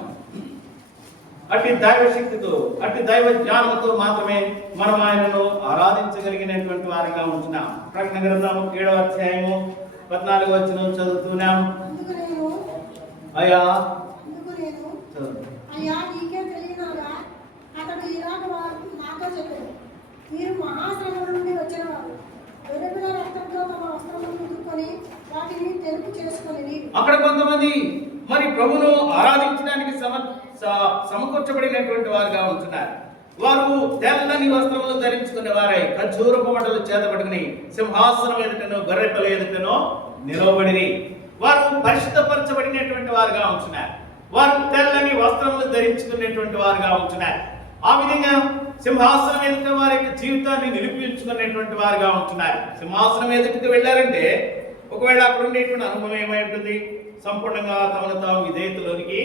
అట్టి దైవశక్తితో, అట్టి దైవ జ్ఞానంతో మాత్రమే మనం ఆయనను ఆరాధించగలిగినటువంటి వారిగా ఉంటున్నాం. ప్రకటన గ్రంథం 7వ అధ్యాయము 14వ వచనం చదువుతున్నాం. అయ్యా నీకే తెలియనాగా అతడు ఇలాగ నాతో చెప్పాడు, మీరు మహాశ్రమల నుండి వచ్చిన వారు వెలుగుల రక్తంతో తమ వస్త్రములను ఉతుక్కొని వాటిని తెలుపు చేసుకొని. అక్కడ కొంతమంది మరి ప్రభును ఆరాధించడానికి సమకూర్చబడినటువంటి వారుగా ఉంటున్నారు. వారు తెల్లని వస్త్రములు ధరించుకునే వారై ఖర్జూరపు మంటలు చేతబడుకుని సింహాసనం ఎదుటనో గొర్రెపిల్ల ఎదుటనో నిలవబడిరి. వారు పరిశుద్ధపరచబడినటువంటి వారుగా ఉంటున్నారు. వారు తెల్లని వస్త్రములు ధరించుకునేటువంటి వారుగా ఉంటున్నారు. ఆ విధంగా సింహాసనం ఎదుట వారి యొక్క జీవితాన్ని నిలిపించుకునేటువంటి వారుగా ఉంటున్నారు. సింహాసనం ఎదుటికి వెళ్ళారంటే ఒకవేళ అక్కడ ఉండేటువంటి అనుభవం ఏమై ఉంటుంది? సంపూర్ణంగా తమను తాము విధేయతలోనికి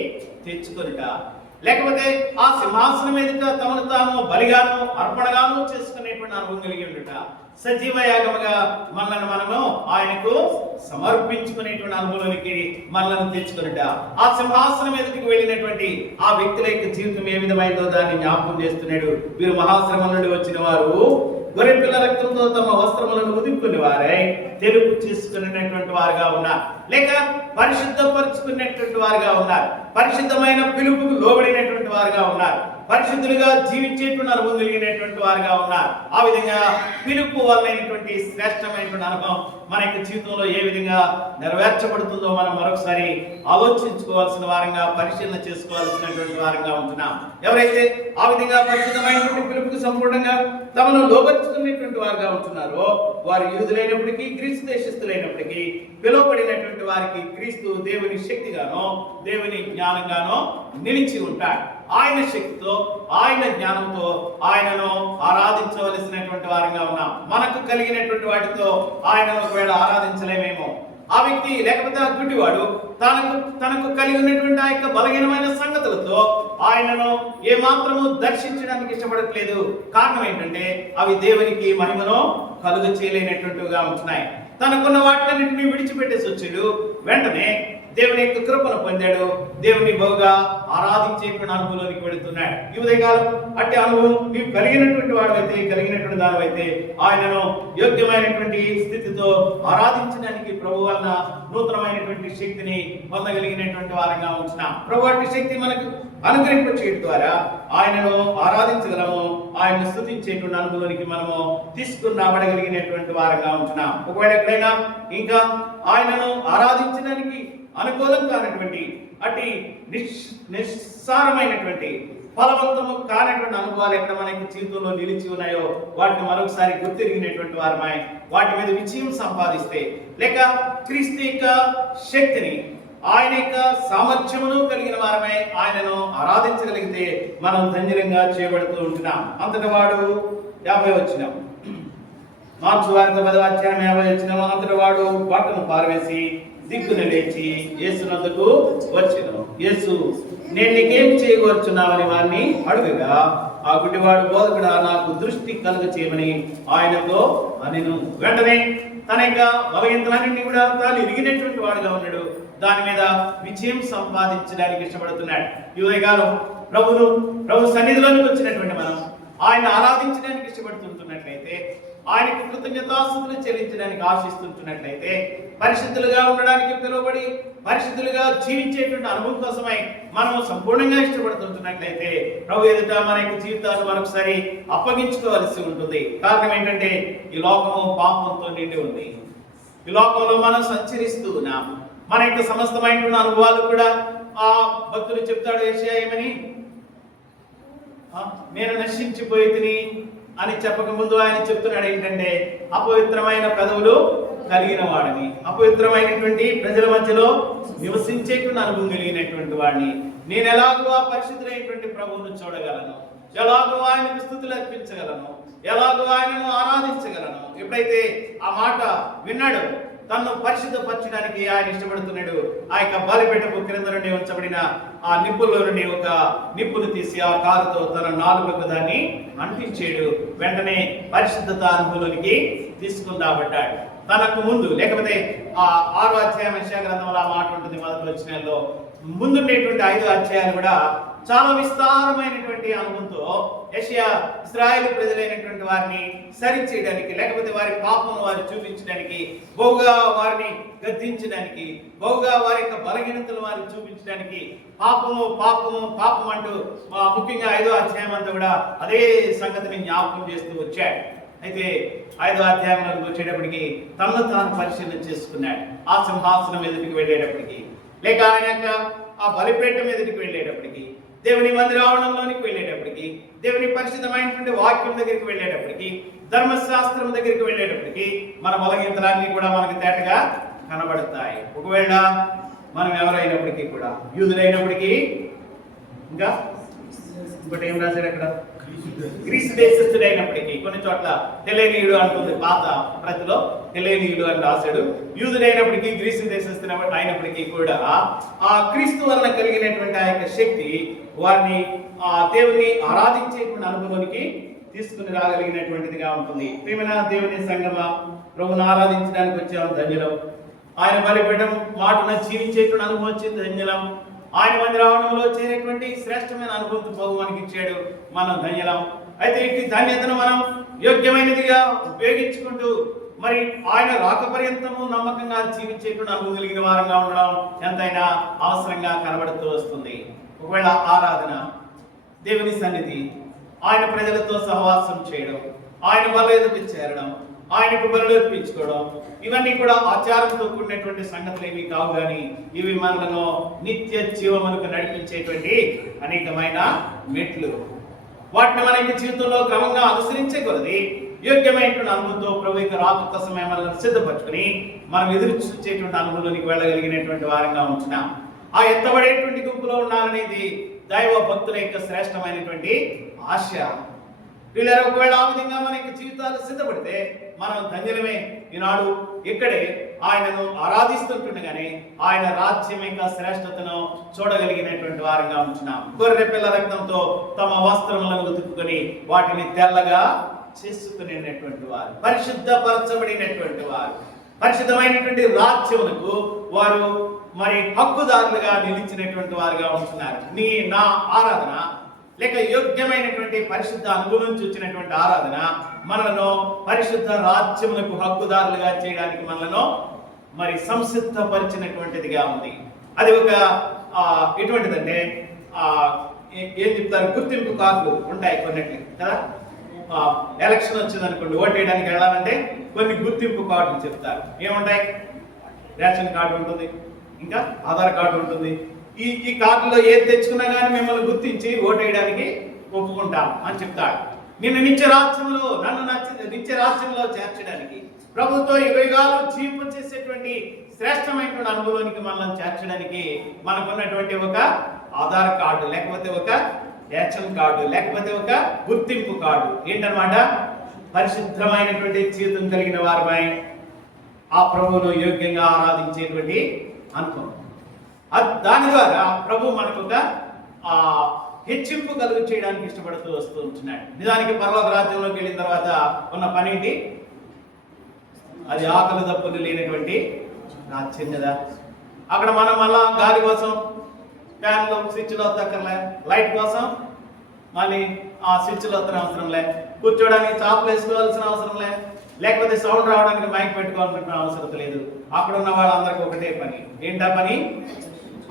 తెచ్చుకొనుట, లేకపోతే ఆ సింహాసనం ఎదుట తమను తాము బలిగాను అర్పణగాను చేసుకునేటువంటి అనుభవం కలిగి ఉండుట, సజీవ యాగముగా మనల్ని మనము ఆయనకు సమర్పించుకునేటువంటి అనుభవానికి మనల్ని తెచ్చుకునుట. ఆ సింహాసనం ఎదుటికి వెళ్ళినటువంటి ఆ వ్యక్తుల యొక్క జీవితం ఏ విధమైందో దాన్ని జ్ఞాపకం చేస్తున్నాడు. వీరు మహాశ్రమం నుండి వచ్చిన వారు గొర్రెపిల్ల రక్తంతో తమ వస్త్రములను ఉదుక్కుని వారై తెలుపు చేసుకునేటువంటి వారుగా ఉన్నారు, లేక పరిశుద్ధపరుచుకునేటువంటి వారుగా ఉన్నారు, పరిశుద్ధమైన పిలుపుకు లోబడినటువంటి వారుగా ఉన్నారు, పరిశుద్ధులుగా జీవించేటువంటి అనుభవం కలిగినటువంటి వారుగా ఉన్నారు. ఆ విధంగా పిలుపు వల్లైనటువంటి శ్రేష్టమైనటువంటి అనుభవం మన యొక్క జీవితంలో ఏ విధంగా నెరవేర్చబడుతుందో మనం మరొకసారి ఆలోచించుకోవాల్సిన వారంగా, పరిశీలన చేసుకోవాల్సినటువంటి వారంగా ఉంటున్నాం. ఎవరైతే ఆ విధంగా పరిశుద్ధమైనటువంటి పిలుపుకు సంపూర్ణంగా తమను లోబర్చుకునేటువంటి వారుగా ఉంటున్నారో వారు యూదులైనప్పటికీ, క్రీస్తు దేశస్థులైనప్పటికీ పిలువబడినటువంటి వారికి క్రీస్తు దేవుని శక్తిగానో దేవుని జ్ఞానంగానో నిలిచి ఉంటాడు. ఆయన శక్తితో, ఆయన జ్ఞానంతో ఆయనను ఆరాధించవలసినటువంటి వారంగా ఉన్నాం. మనకు కలిగినటువంటి వాటితో ఆయనను ఒకవేళ ఆరాధించలేమేమో. ఆ వ్యక్తి లేకపోతే ఆ గుడ్డివాడు తనకు కలిగి ఉన్నటువంటి ఆ యొక్క బలహీనమైన సంగతులతో ఆయనను ఏ మాత్రము దర్శించడానికి ఇష్టపడట్లేదు. కారణం ఏంటంటే అవి దేవునికి మహిమను కలుగ చేయలేనటువంటివిగా ఉంటున్నాయి. తనకున్న వాటిలన్నింటినీ విడిచిపెట్టేసి వచ్చాడు. వెంటనే దేవుని యొక్క కృపను పొందాడు. దేవుని బహుగా ఆరాధించేటువంటి అనుభవంలోనికి వెళుతున్నాడు. ఈ ఉదయకాలం అట్టి అనుభవం నీవు కలిగినటువంటి వాడవైతే, కలిగినటువంటి దానివైతే ఆయనను యోగ్యమైనటువంటి స్థితితో ఆరాధించడానికి ప్రభు వలన నూతనమైనటువంటి శక్తిని పొందగలిగినటువంటి వారంగా ఉంటున్నాం. ప్రభు అట్టి శక్తి మనకు అనుగ్రహింపచేయడం ద్వారా ఆయనను ఆరాధించగలము, ఆయనను స్తుతించేటువంటి అనుభవానికి మనము తీసుకురాబడగలిగినటువంటి వారంగా ఉంటున్నాం. ఒకవేళ ఎక్కడైనా ఇంకా ఆయనను ఆరాధించడానికి అనుకూలం కానటువంటి అట్టి నిస్సారమైనటువంటి ఫలవంతము కానటువంటి అనుభవాలు ఎక్కడ మనకి జీవితంలో నిలిచి ఉన్నాయో వాటిని మరొకసారి గుర్తిరిగినటువంటి వారమై వాటి మీద విజయం సంపాదిస్తే, లేక క్రీస్తు యొక్క శక్తిని, ఆయన యొక్క సామర్థ్యమును కలిగిన వారమై ఆయనను ఆరాధించగలిగితే మనం ధన్యంగా చేయబడుతూ ఉంటున్నాం. అంతటి వాడు 50 వచనం, మార్క్స్ వార్త 10వ అధ్యాయం 50 వచనం. అంతటి వాడు బట్టను పారవేసి దిక్కున లేచి యేసునందుకు వచ్చెను. యేసు, నేను నీకేం చేయవచ్చున్నావని వారిని అడుగగా ఆ గుడ్డివాడు, బోధకుడా, నాకు దృష్టి కలుగ చేయమని ఆయనతో అనెను. వెంటనే తన యొక్క బలహీనతలన్నింటినీ కూడా తాను ఎరిగినటువంటి వాడుగా ఉన్నాడు. దాని మీద విజయం సంపాదించడానికి ఇష్టపడుతున్నాడు. ఈ ఉదయకాలం ప్రభు సన్నిధిలోనికి వచ్చినటువంటి మనం ఆయన ఆరాధించడానికి ఇష్టపడుతుంటున్నట్లయితే, ఆయనకు కృతజ్ఞతాస్తుతులు చెల్లించడానికి ఆశిస్తుంటున్నట్లయితే, పరిశుద్ధులుగా ఉండడానికి పిలువబడి పరిశుద్ధులుగా జీవించేటువంటి అనుభవం కోసమై మనం సంపూర్ణంగా ఇష్టపడుతుంటున్నట్లయితే ప్రభు ఎదుట మన యొక్క జీవితాన్ని మరొకసారి అప్పగించుకోవాల్సి ఉంటుంది. కారణం ఏంటంటే ఈ లోకము పాపంతో నిండి ఉంది. ఈ లోకంలో మనం సంచరిస్తూ ఉన్నాం. మన యొక్క సమస్తమైనటువంటి అనుభవాలు కూడా ఆ భక్తుడు చెప్తాడు, యెషయా ఏమని, నేను నశించిపోయి తిని అని చెప్పక ముందు ఆయన చెప్తున్నాడు ఏంటంటే, అపవిత్రమైన పెదవులు కలిగిన వాడిని, అపవిత్రమైనటువంటి ప్రజల మధ్యలో నివసించేటువంటి అనుభవం కలిగినటువంటి వాడిని నేను ఎలాగో ఆ పరిశుద్ధులైనటువంటి ప్రభువును చూడగలను, ఎలాగో ఆయనకు స్తుతులు అర్పించగలను, ఎలాగో ఆయనను ఆరాధించగలను. ఎప్పుడైతే ఆ మాట విన్నాడు, తనను పరిశుద్ధపరచడానికి ఆయన ఇష్టపడుతున్నాడు. ఆ యొక్క బలిపీఠపు క్రింద నుండి ఉంచబడిన ఆ నిప్పుల్లో నుండి ఒక నిప్పును తీసి ఆ కారుతో తన నాలుకకు దాన్ని అంటించాడు. వెంటనే పరిశుద్ధత అనుభవంలోనికి తీసుకుని రాబడ్డాడు. తనకు ముందు, లేకపోతే ఆ 6వ అధ్యాయం యెషయా గ్రంథంలో ఆ మాట ఉంటుంది. మొదటి వచనాల్లో ముందుండేటువంటి 5 అధ్యాయాలు కూడా చాలా విస్తారమైనటువంటి అనుభవంతో యెషయా ఇశ్రాయేలు ప్రజలైనటువంటి వారిని సరిచేయడానికి, లేకపోతే వారి పాపమును వారు చూపించడానికి, బహుగా వారిని గద్దించడానికి, బహుగా వారి యొక్క బలహీనతలు వారికి చూపించడానికి పాపము పాపము పాపం అంటూ ముఖ్యంగా 5వ అధ్యాయం అంతా కూడా అదే సంగతిని జ్ఞాపకం చేస్తూ వచ్చాడు. అయితే 5వ అధ్యాయంలోకి వచ్చేటప్పటికి తనను తాను పరిశీలన చేసుకున్నాడు. ఆ సింహాసనం ఎదుటికి వెళ్ళేటప్పటికి, లేక ఆయన యొక్క ఆ బలిపీఠం ఎదుటికి వెళ్ళేటప్పటికి, దేవుని మందిరావరణంలోనికి వెళ్ళేటప్పటికి, దేవుని పరిశుద్ధమైనటువంటి వాక్యం దగ్గరికి వెళ్ళేటప్పటికి, ధర్మశాస్త్రం దగ్గరికి వెళ్ళేటప్పటికి మన బలహీనతలన్నీ కూడా మనకు తేటగా కనబడతాయి. ఒకవేళ మనం ఎవరైనప్పటికీ కూడా, యూదులైనప్పటికీ, ఇంకా ఇంకోటి ఏం రాశారు అక్కడ, గ్రీసు దేశస్థుడైనప్పటికీ, కొన్ని చోట్ల హెలేనీయుడు అంటుంది పాత ప్రతిలో, హెలేనీయుడు అని రాశాడు. యూదుడైనప్పటికీ, గ్రీసు దేశస్థుడు అయినప్పటికీ కూడా ఆ క్రీస్తు వలన కలిగినటువంటి ఆ యొక్క శక్తి వారిని ఆ దేవుని ఆరాధించేటువంటి అనుభవానికి తీసుకుని రాగలిగినటువంటిదిగా ఉంటుంది. ప్రియమైన దేవుని సంగమా, ప్రభువును ఆరాధించడానికి వచ్చాము ధన్యులం. ఆయన బలిపీఠం మాటన జీవించేటువంటి అనుభవం వచ్చింది ధన్యులం. ఆయన మందిరావరణంలో చేరేటువంటి శ్రేష్టమైన అనుభవం ప్రభు మనకి ఇచ్చాడు, మనం ధన్యులం. అయితే ఈ ధన్యతను మనం యోగ్యమైనదిగా ఉపయోగించుకుంటూ మరి ఆయన రాక పర్యంతము నమ్మకంగా జీవించేటువంటి అనుభవం కలిగిన వారంగా ఉండడం ఎంతైనా అవసరంగా కనబడుతూ వస్తుంది. ఒకవేళ ఆరాధన, దేవుని సన్నిధి, ఆయన ప్రజలతో సహవాసం చేయడం, ఆయన బల ఎదుటి చేరడం, ఆయనకు బలులు అర్పించుకోవడం, ఇవన్నీ కూడా ఆచారంతో కూడినటువంటి సంగతులు ఏవి కావు, కానీ ఇవి మనలను నిత్య జీవమునకు నడిపించేటువంటి అనేకమైన మెట్లు. వాటిని మన యొక్క జీవితంలో క్రమంగా అనుసరించే కొలది యోగ్యమైనటువంటి అనుభవంతో ప్రభు యొక్క రాక కోసమే మనల్ని సిద్ధపరచుకుని మనం ఎదురు చూసేటువంటి అనుభవంలోనికి వెళ్ళగలిగినటువంటి వారంగా ఉంటున్నాం. ఆ ఎత్తబడేటువంటి గుంపులో ఉండాలనేది దైవ భక్తుల యొక్క శ్రేష్టమైనటువంటి ఆశ. వీళ్ళ ఒకవేళ ఆ విధంగా మన యొక్క జీవితాలు సిద్ధపడితే మనం ధన్యులమే. ఈనాడు ఇక్కడే ఆయనను ఆరాధిస్తుంటుండగానే ఆయన రాజ్యం యొక్క శ్రేష్టతను చూడగలిగినటువంటి వారంగా ఉంటున్నాం. గొర్రె పిల్ల రక్తంతో తమ వస్త్రములను ఉతుక్కుని వాటిని తెల్లగా చేసుకునేటువంటి వారు, పరిశుద్ధపరచబడినటువంటి వారు, పరిశుద్ధమైనటువంటి రాజ్యములకు వారు మరి హక్కుదారులుగా నిలిచినటువంటి వారుగా ఉంటున్నారు. నా ఆరాధన లేక యోగ్యమైనటువంటి పరిశుద్ధ అనుభవం నుంచి వచ్చినటువంటి ఆరాధన మనలను పరిశుద్ధ రాజ్యములకు హక్కుదారులుగా చేయడానికి మనలను మరి సంసిద్ధపరిచినటువంటిదిగా ఉంది. అది ఒక ఎటువంటిదంటే ఏం చెప్తారు, గుర్తింపు కార్డులు ఉంటాయి కొన్నిటి కదా. ఎలక్షన్ వచ్చింది అనుకోండి, ఓటు వేయడానికి వెళ్ళాలంటే కొన్ని గుర్తింపు కార్డులు చెప్తారు. ఏముంటాయి, రేషన్ కార్డు ఉంటుంది, ఇంకా ఆధార్ కార్డు ఉంటుంది. ఈ కార్డులో ఏది తెచ్చుకున్నా కానీ మిమ్మల్ని గుర్తించి ఓటు వేయడానికి ఒప్పుకుంటాం అని చెప్తాడు. నిన్ను నిత్య రాజ్యంలో, నన్ను నిత్య రాజ్యంలో చేర్చడానికి, ప్రభుత్వ యుగాలు జీవింప చేసేటువంటి శ్రేష్టమైనటువంటి అనుభవానికి మనల్ని చేర్చడానికి మనకున్నటువంటి ఒక ఆధార్ కార్డు, లేకపోతే ఒక రేషన్ కార్డు, లేకపోతే ఒక గుర్తింపు కార్డు ఏంటన్నమాట, పరిశుద్ధమైనటువంటి జీవితం కలిగిన వారమై ఆ ప్రభువును యోగ్యంగా ఆరాధించేటువంటి అనుభవం. దాని ద్వారా ప్రభు మనకు ఒక హెచ్చింపు కలుగు చేయడానికి ఇష్టపడుతూ వస్తూ ఉంటున్నాడు. నిజానికి పరలోక రాజ్యంలోకి వెళ్ళిన తర్వాత ఉన్న పని ఏంటి, అది ఆకలి దప్పులు లేనటువంటి రాజ్యం కదా. అక్కడ మనం మళ్ళా గాలి కోసం ఫ్యాన్లో స్విచ్లో దక్కర్లే, లైట్ కోసం మళ్ళీ ఆ స్విచ్లో అవసరం లే, కూర్చోడానికి చాపలు వేసుకోవాల్సిన అవసరం లే, లేకపోతే సౌండ్ రావడానికి మైక్ పెట్టుకోవాల్సిన అవసరం లేదు. అక్కడ ఉన్న వాళ్ళందరికీ ఒకటే పని, ఏంటా పని,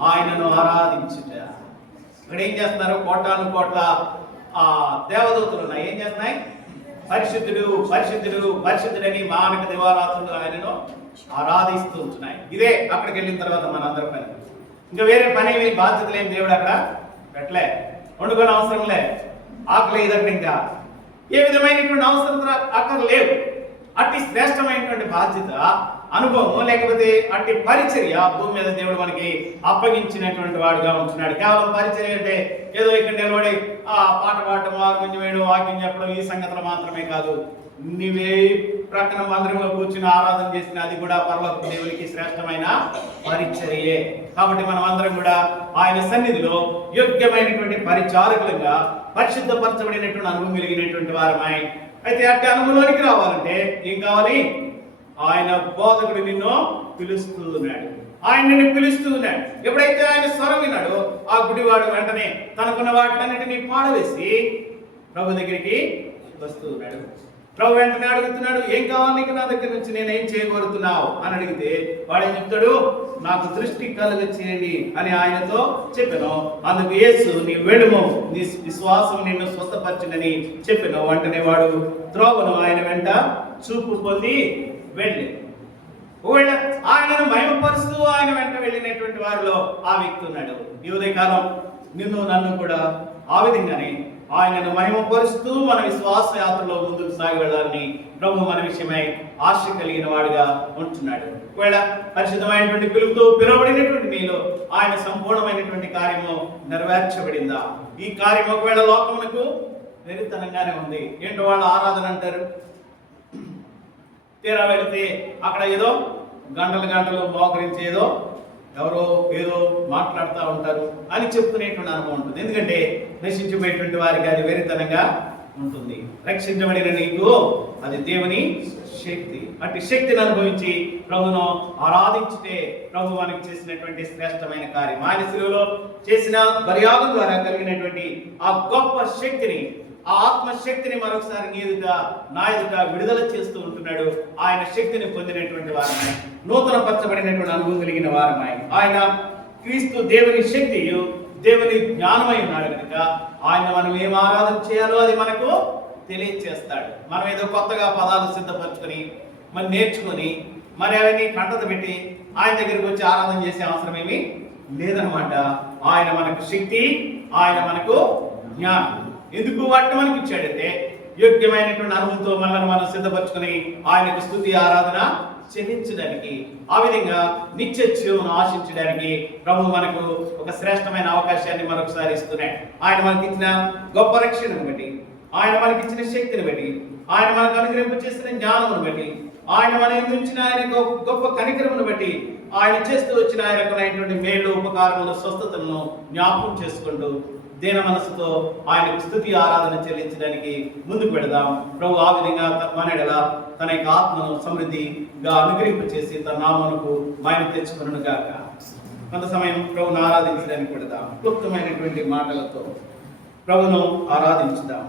ఆయనను ఆరాధించుట. ఇక్కడ ఏం చేస్తున్నారు, కోటాను కోట్ల దేవదూతలు ఉన్నాయి, ఏం చేస్తున్నాయి, పరిశుద్ధుడు పరిశుద్ధుడు పరిశుద్ధుడని మానక దివారాత్రులు ఆయనను ఆరాధిస్తూ ఉంటున్నాయి. ఇదే అక్కడికి వెళ్ళిన తర్వాత మన అందరి పని. ఇంకా వేరే పని బాధ్యతలు ఏం దేవుడు అక్కడ పెట్టలే, వండుకొని అవసరం లే, ఆకలి ఇదంటే ఇంకా ఏ విధమైనటువంటి అవసరం అక్కడ లేవు. అట్టి శ్రేష్టమైనటువంటి బాధ్యత, అనుభవం, లేకపోతే అట్టి పరిచర్య భూమి మీద దేవుడు మనకి అప్పగించినటువంటి వాడుగా ఉంటున్నాడు. కేవలం పరిచర్య అంటే ఏదో ఇక్కడ నిలబడి పాట పాడటం, ఆరోగ్యం వేయడం, వాక్యం చెప్పడం, ఈ సంగతులు మాత్రమే కాదు. నీవే ప్రక్కన మందిరంలో కూర్చుని ఆరాధన చేసిన అది కూడా పరలోక దేవునికి శ్రేష్టమైన పరిచర్యే. కాబట్టి మనం అందరం కూడా ఆయన సన్నిధిలో యోగ్యమైనటువంటి పరిచారకులుగా పరిశుద్ధపరచబడినటువంటి అనుభవం కలిగినటువంటి వారమై, అయితే అట్టి అనుభవంలోనికి రావాలంటే ఏం కావాలి, ఆయన బోధకుడు నిన్ను పిలుస్తున్నాడు. ఆయనని పిలుస్తూ ఉన్నాడు. ఎప్పుడైతే ఆయన స్వరం విన్నాడో ఆ గుడివాడు వెంటనే తనకున్న వాటిలన్నిటినీ పాడవేసి ప్రభు దగ్గరికి వస్తూ ఉన్నాడు. ప్రభు వెంటనే అడుగుతున్నాడు, ఏం కావాలి నీకు నా దగ్గర నుంచి, నేను ఏం చేయగోరుతున్నావు అని అడిగితే వాడు ఏం చెప్తాడు, నాకు దృష్టి కలుగ చేయండి అని ఆయనతో చెప్పాను. అందుకు యేసు, నీ వెడుము, నీ విశ్వాసం నిన్ను స్వస్థపరచునని చెప్పాను. వెంటనే వాడు త్రోవను ఆయన వెంట చూపు పొంది వెళ్ళి, ఒకవేళ ఆయనను మహిమపరుస్తూ ఆయన వెంట వెళ్ళినటువంటి వారిలో ఆ వ్యక్తి ఉన్నాడు. ఈ ఉదయకాలం నిన్ను నన్ను కూడా ఆ విధంగానే ఆయనను మహిమపరుస్తూ మన విశ్వాస యాత్రలో ముందుకు సాగి వెళ్ళాలని ప్రభు మన విషయమై ఆశ కలిగిన వాడుగా ఉంటున్నాడు. ఒకవేళ పరిశుద్ధమైనటువంటి పిలుపుతో పిలువబడినటువంటి మీలో ఆయన సంపూర్ణమైనటువంటి కార్యము నెరవేర్చబడిందా? ఈ కార్యం ఒకవేళ లోకమునకు వెరితనంగానే ఉంది. ఏంటో వాళ్ళ ఆరాధన అంటారు, తీరా వెళితే అక్కడ ఏదో గంటలు గంటలు మోకరించేదో ఎవరో ఏదో మాట్లాడుతూ ఉంటారు అని చెప్పుకునేటువంటి అనుభవం ఉంటుంది. ఎందుకంటే నశించిపోయేటువంటి వారికి అది వెరితనంగా ఉంటుంది. రక్షించబడిన నీకు అది దేవుని శక్తి. అట్టి శక్తిని అనుభవించి ప్రభును ఆరాధించితే ప్రభు మనకి చేసినటువంటి శ్రేష్టమైన కార్యం, ఆయన శిలువలో చేసిన బలియాగం ద్వారా కలిగినటువంటి ఆ గొప్ప శక్తిని, ఆ ఆత్మశక్తిని మరొకసారి నీ ఎదుట నా ఎదుట విడుదల చేస్తూ ఉంటున్నాడు. ఆయన శక్తిని పొందినటువంటి వారమై, నూతన పరచబడినటువంటి అనుభవం కలిగిన వారమై, ఆయన క్రీస్తు దేవుని శక్తియు దేవుని జ్ఞానమై ఉన్నాడు కనుక ఆయన మనం ఏం ఆరాధన చేయాలో అది మనకు తెలియచేస్తాడు. మనం ఏదో కొత్తగా పదాలు సిద్ధపరచుకొని మరి నేర్చుకొని మరి అవన్నీ కంటత పెట్టి ఆయన దగ్గరికి వచ్చి ఆరాధన చేసే అవసరం ఏమీ లేదనమాట. ఆయన మనకు శక్తి, ఆయన మనకు జ్ఞానం. ఎందుకు వాటిని మనకి ఇచ్చాడంటే యోగ్యమైనటువంటి అనుభవంతో మనల్ని మనం సిద్ధపరచుకొని ఆయనకు స్తుతి ఆరాధన చెల్లించడానికి, ఆ విధంగా నిత్య జీవనం ఆశించడానికి ప్రభు మనకు ఒక శ్రేష్టమైన అవకాశాన్ని మరొకసారి ఇస్తున్నాడు. ఆయన మనకి ఇచ్చిన గొప్ప రక్షణను బట్టి, ఆయన మనకి ఇచ్చిన శక్తిని బట్టి, ఆయన మనకు అనుగ్రహింప చేసిన జ్ఞానమును బట్టి, ఆయన మన ఎందుంచిన ఆయన గొప్ప కనికరమును బట్టి, ఆయన చేస్తూ వచ్చిన ఆయనకున్నటువంటి మేలు, ఉపకారములు, స్వస్థతలను జ్ఞాపకం చేసుకుంటూ దీన మనసుతో ఆయనకు స్తుతి ఆరాధన చెల్లించడానికి ముందుకు పెడదాం. ప్రభు ఆ విధంగా మన ఎడల తన యొక్క ఆత్మను సమృద్ధిగా అనుగ్రహింప చేసి తన నామమునకు మహిమ తెచ్చుకొనును గాక. కొంత సమయం ప్రభును ఆరాధించడానికి పెడదాం. క్లుప్తమైనటువంటి మాటలతో ప్రభును ఆరాధించుదాం.